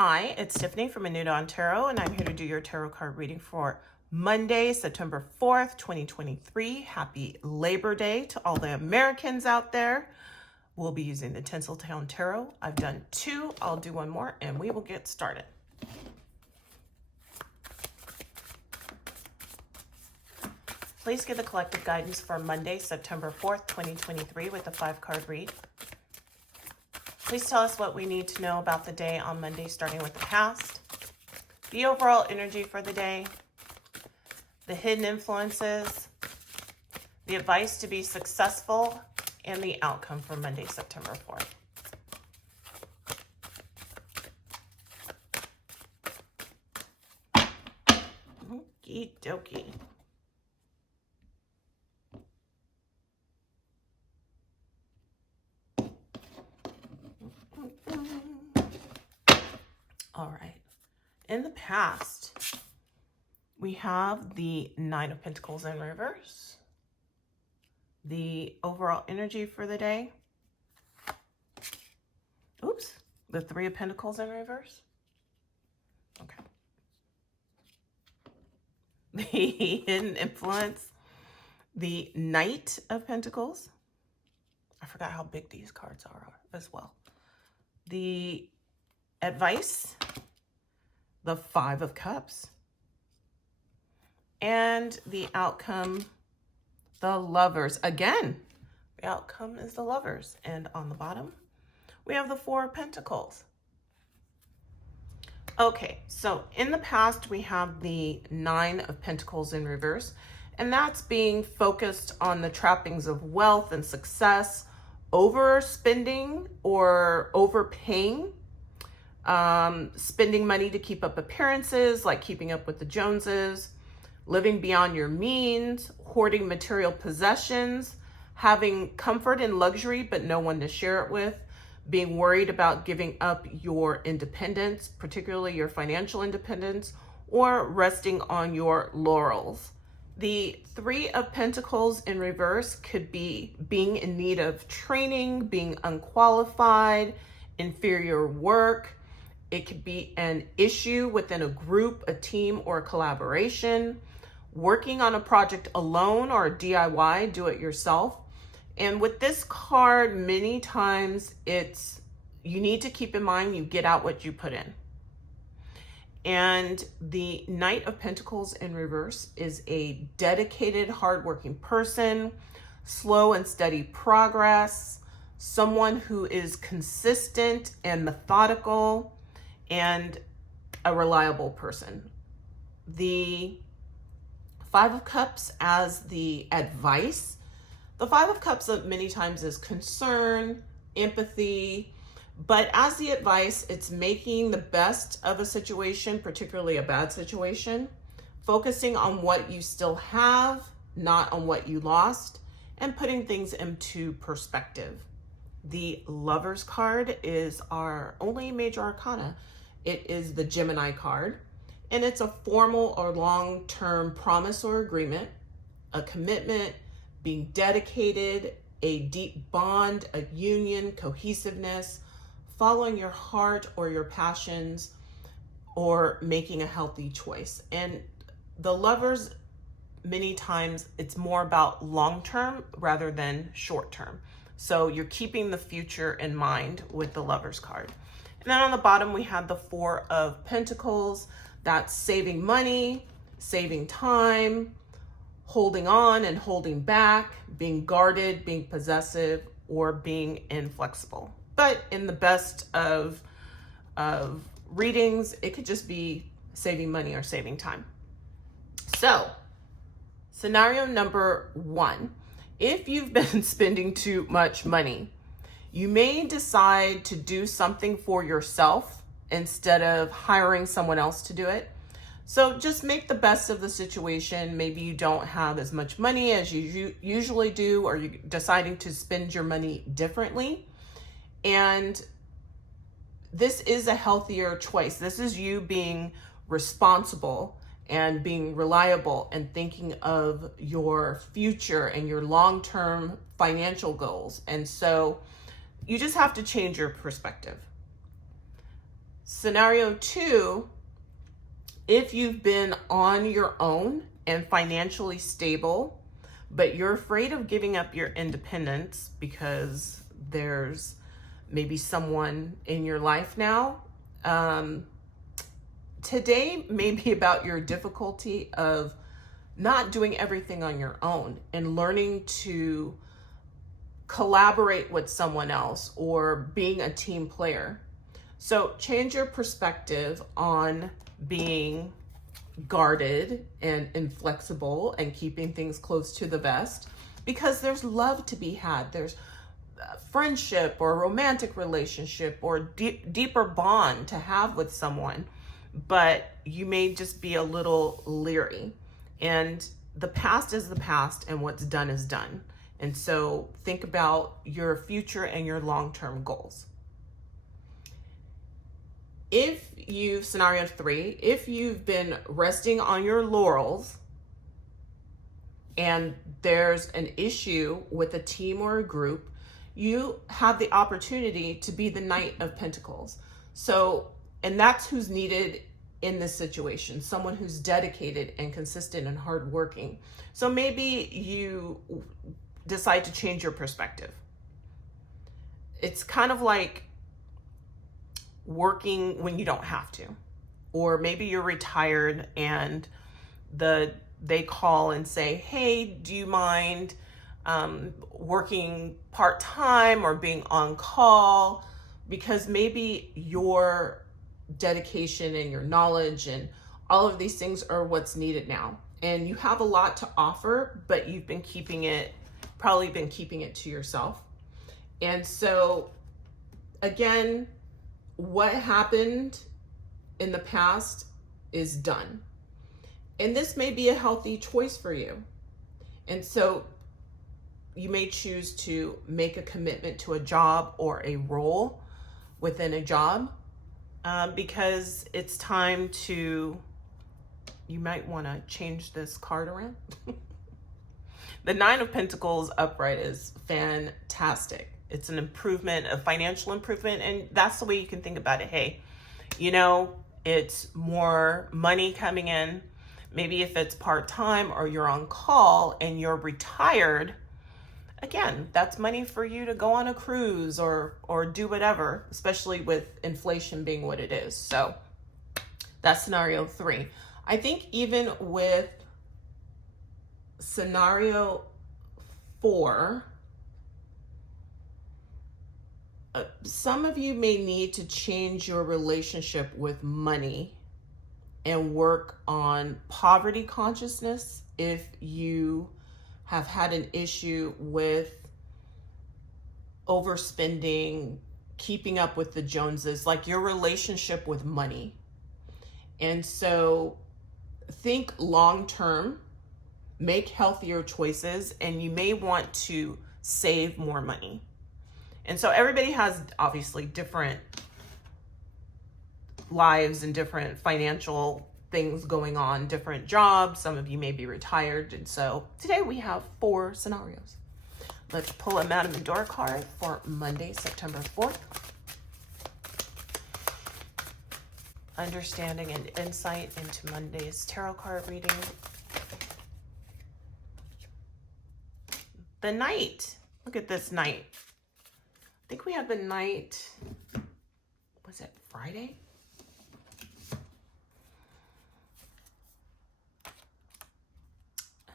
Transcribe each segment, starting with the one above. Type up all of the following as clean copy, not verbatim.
Hi, it's Tiffany from Anuda Tarot, and I'm here to do your tarot card reading for Monday, September 4th, 2023. Happy Labor Day to all the Americans out there. We'll be using the Tinseltown Tarot. I've done two. I'll do one more, and we will get started. Please give the collective guidance for Monday, September 4th, 2023 with a 5-card read. Please tell us what we need to know about the day on Monday, starting with the past, the overall energy for the day, the hidden influences, the advice to be successful, and the outcome for Monday, September 4th. Okie dokie. All right. In the past, we have the Nine of Pentacles in reverse, the overall energy for the day. Oops, the Three of Pentacles in reverse. Okay. The hidden influence, the Knight of Pentacles. I forgot how big these cards are as well. The advice, the Five of Cups, and the outcome, the Lovers. Again, the outcome is the Lovers. And on the bottom, we have the Four of Pentacles. Okay, so in the past, we have the Nine of Pentacles in reverse, and that's being focused on the trappings of wealth and success, overspending or overpaying, spending money to keep up appearances, like keeping up with the Joneses, living beyond your means, hoarding material possessions, having comfort and luxury but no one to share it with, being worried about giving up your independence, particularly your financial independence, or resting on your laurels. The Three of Pentacles in reverse could be being in need of training, being unqualified, inferior work. It could be an issue within a group, a team, or a collaboration, working on a project alone or a DIY, do it yourself. And with this card, many times you need to keep in mind you get out what you put in. And the Knight of Pentacles in reverse is a dedicated, hardworking person, slow and steady progress, someone who is consistent and methodical, and a reliable person. The Five of Cups as the advice. The Five of Cups many times is concern, empathy, but as the advice, it's making the best of a situation, particularly a bad situation, focusing on what you still have, not on what you lost, and putting things into perspective. The Lovers card is our only major arcana. It is the Gemini card, and it's a formal or long-term promise or agreement, a commitment, being dedicated, a deep bond, a union, cohesiveness, following your heart or your passions, or making a healthy choice. And the Lovers, many times it's more about long-term rather than short-term. So you're keeping the future in mind with the Lovers card. And then on the bottom, we have the Four of Pentacles. That's saving money, saving time, holding on and holding back, being guarded, being possessive, or being inflexible. But in the best of readings, it could just be saving money or saving time. So, scenario number 1. If you've been spending too much money, you may decide to do something for yourself instead of hiring someone else to do it. So just make the best of the situation. Maybe you don't have as much money as you usually do, or you're deciding to spend your money differently. And this is a healthier choice. This is you being responsible and being reliable and thinking of your future and your long-term financial goals. And so you just have to change your perspective. Scenario 2, if you've been on your own and financially stable, but you're afraid of giving up your independence because there's maybe someone in your life now, today may be about your difficulty of not doing everything on your own and learning to collaborate with someone else or being a team player. So change your perspective on being guarded and inflexible and keeping things close to the vest, because there's love to be had. There's friendship or romantic relationship or deeper bond to have with someone, but you may just be a little leery. And the past is the past, and what's done is done. And so think about your future and your long-term goals. Scenario 3, if you've been resting on your laurels and there's an issue with a team or a group, you have the opportunity to be the Knight of Pentacles. So, and that's who's needed in this situation, someone who's dedicated and consistent and hardworking. So maybe you decide to change your perspective. It's kind of like working when you don't have to, or maybe you're retired and they call and say, hey, do you mind working part-time or being on call? Because maybe your dedication and your knowledge and all of these things are what's needed now, and you have a lot to offer, but you've been probably been keeping it to yourself. And so again, what happened in the past is done. And this may be a healthy choice for you. And so you may choose to make a commitment to a job or a role within a job, because it's time to, you might want to change this card around. The Nine of Pentacles upright is fantastic. It's an improvement, a financial improvement, and that's the way you can think about it. Hey, it's more money coming in. Maybe if it's part-time or you're on call and you're retired, again, that's money for you to go on a cruise or do whatever, especially with inflation being what it is. So that's scenario 3. I think even with scenario 4, some of you may need to change your relationship with money and work on poverty consciousness if you have had an issue with overspending, keeping up with the Joneses, like your relationship with money. And so think long-term, make healthier choices, and you may want to save more money. And so everybody has obviously different lives and different financial things going on, different jobs. Some of you may be retired. And so today we have 4 scenarios. Let's pull a Madame Medora card for Monday, September 4th. Understanding and insight into Monday's tarot card reading. The Knight. Look at this Knight. I think we had the Knight, was it Friday?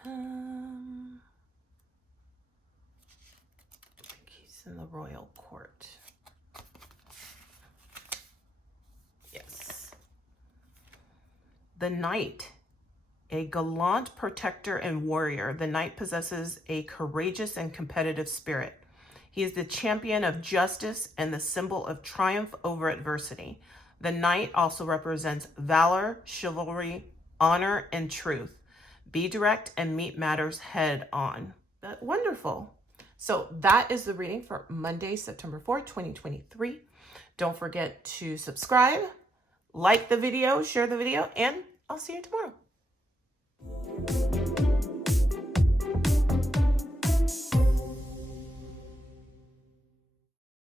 I think he's in the royal court. Yes. The Knight, a gallant protector and warrior. The Knight possesses a courageous and competitive spirit. He is the champion of justice and the symbol of triumph over adversity. The Knight also represents valor, chivalry, honor, and truth. Be direct and meet matters head on. Wonderful. So that is the reading for Monday, September 4th, 2023. Don't forget to subscribe, like the video, share the video, and I'll see you tomorrow.